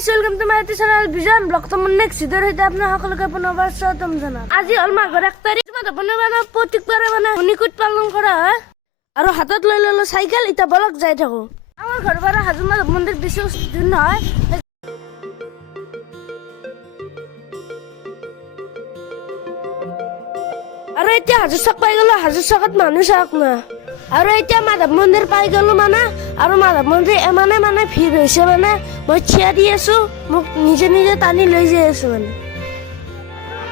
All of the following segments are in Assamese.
Guys welcome to my channel vision blog. তোমাৰ নেক্সট ভিডিওৰ হইতে আপনাৰা সকলকে পুনৰ্বাৰ স্বাগতম জানাই। আজি হল মাঘৰ 1 তাৰিখ। মাধৱমন্দিৰ প্ৰত্যেকবাৰে নিকুট পালন কৰা হয় আৰু হাতত লৈ ললো চাইকেল। ইটা বলক যাই থাকো। আমাৰ ঘৰৰ পৰা হাজো মাধৱ মন্দিৰ বেছি দূৰ নহয়। আৰু এতিয়া হাজো চক পাই গলো। হাজো চকত মানুহ চাওক না। আৰু এতিয়া মাধৱ মন্দিৰ পাই গলো আৰু মাধৱ মন্দিৰ মানে ভিৰ হৈছে মই থিয়া দি আছো। মোক নিজে নিজে টানি লৈ যাই আছো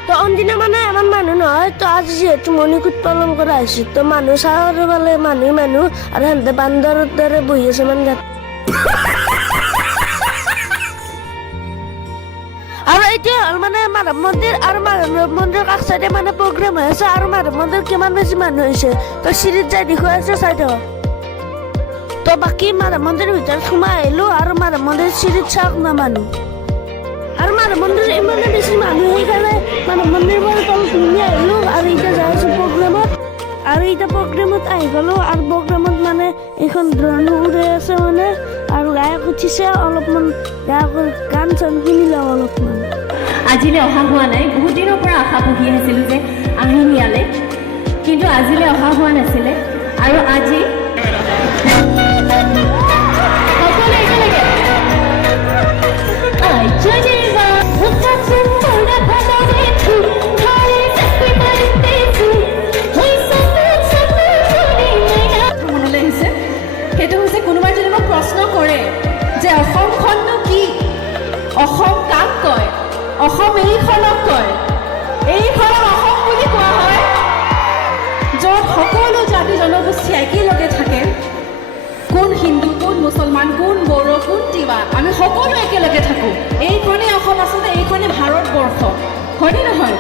তো অন্দিনা ইমান মানুহ নহয়। তো আজি যিহেতু মণিকূট পালন কৰা হৈছে তো মানুহ চাবলৈ পালে মানুহ আৰু সিহঁতে বান্দৰৰ দৰে বহি আছে গাত। আৰু এতিয়া হ'ল মাধৱ মন্দিৰ আৰু মাধৱ মন্দিৰ কাষ চাইডে প্ৰগ্ৰেম হৈ আছে। আৰু মাধৱ মন্দিৰ কিমান বেছি মানুহ হৈছে তো চিৰিত যাই দেখুৱাই আছে চাই থাকক। তো বাকী মাধৱ মন্দিৰৰ ভিতৰত সোমাই আহিলো আৰু মাধৱ মন্দিৰ চিৰিত চাওক না মানুহ। আৰু মাধৱ মন্দিৰ ইমানে বেছি মানুহ সেইকাৰণে মাধৱ মন্দিৰ পৰা তলত নামি আহিলো। আৰু এতিয়া যাই আছো প্ৰগ্ৰেমত। আৰু এতিয়া প্ৰগ্ৰেমত আহি গলো। আৰু প্ৰগ্ৰেমত এইখন ড্ৰ'ন উৰাই আছে আৰু গায়ক উঠিছে। অলপমান গায়কৰ গান চান শুনি লওঁ অলপমান। আজিলৈ অহা হোৱা নাই। বহুত দিনৰ পৰা আশা পুহি আছিলোঁ যে আহিম ইয়ালৈ, কিন্তু আজিলৈ অহা হোৱা নাছিলে। আৰু আজি মনলৈ আহিছে, সেইটো হৈছে কোনোবাই যদি মোক প্ৰশ্ন কৰে যে অসমখননো কি, অসম কাক কয়, অসম এইখনক কয়। এইখনক অসম বুলি কোৱা হয় য'ত সকলো জাতি জনগোষ্ঠী একেলগে থাকে। কোন হিন্দু, কোন মুছলমান, কোন বড়ো, কোন তিৱা, আমি সকলো একেলগে থাকোঁ। এইখনেই অসম, আচলতে এইখনেই ভাৰতবৰ্ষ, হয়নে নহয়?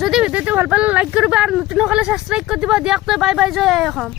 যদি ভিডিওটো ভাল পালে লাইক কৰিবা আৰু নতুন সকলে সাবস্ক্ৰাইব কৰি দিবা। দিয়ক বাই বাই, জয় অসম।